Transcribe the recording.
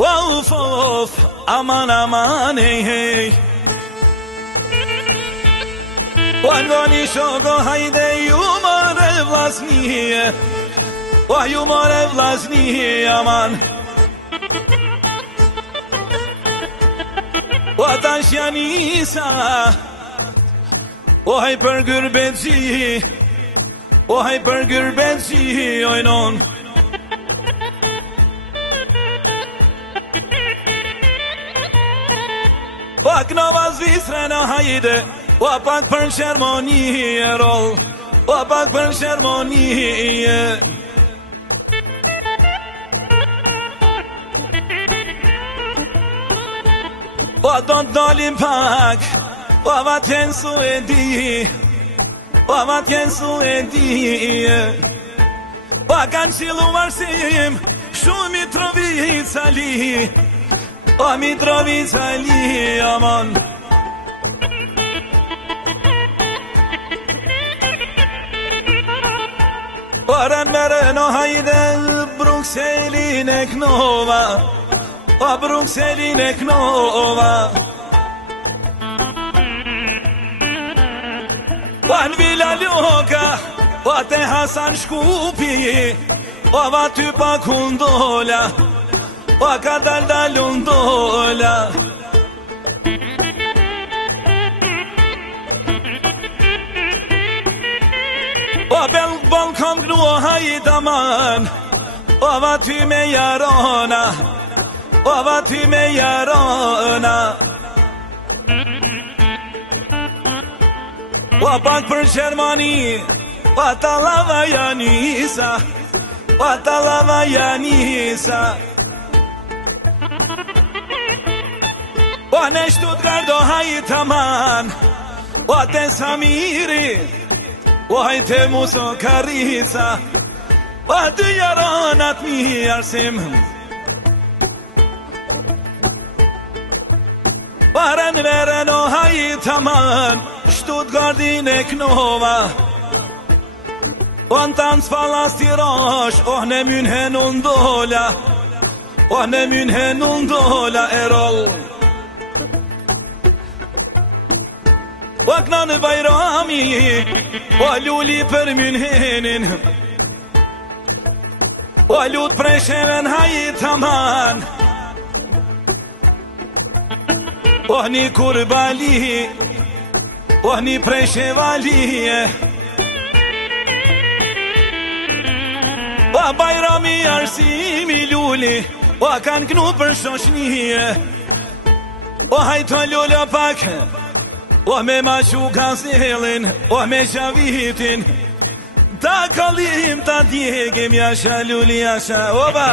Of of, aman aman hey hey. Wangoni shogo hayde yumare vlasniye. Wa yumare vlasniye aman. Wa taşyanisa. O hay për gürbetçi. O hay për gürbetçi oynon. Pak në vazvisre në hajde, o pak për shërmoni e rol, o pak për shërmoni e. O do të dolim pak, o vatjen su e di, o vatjen su e di. O kanë qilu marsim, shumë i Mitrovica li. O Mitrovica li, aman. O rënmeren o hajde Brukselin e knova. O Brukselin e knova. O në Villa Loka, o te Hasan Shkupi. O va ty pa kundola. O ka dal dola. O bel kom gnu o hajdaman. O va ty me jarona. O va ty me jarona. O pak për Gjermani. O ta lava janisa. O ta lava janisa. O në Stuttgart o hajt aman. O te Samiri. O hajte Muso Karica. O dy jaronat mi arsim. O rënveren o hajt aman. Stuttgartin e knova. O në tanë s'falas tirash. O në München undola. O në München undola erol. O këna në Bajrami, o luli për Münchenin. O lut Presheven hajt aman. O një Kurbali, o një Preshevali. O Bajrami arsimi luli, o kanë knu për shoshnie. O hajto lulla pak. O me ma shuka selin, o me shavitin. Ta kalim, ta djegim, jasha luli, jasha, oba.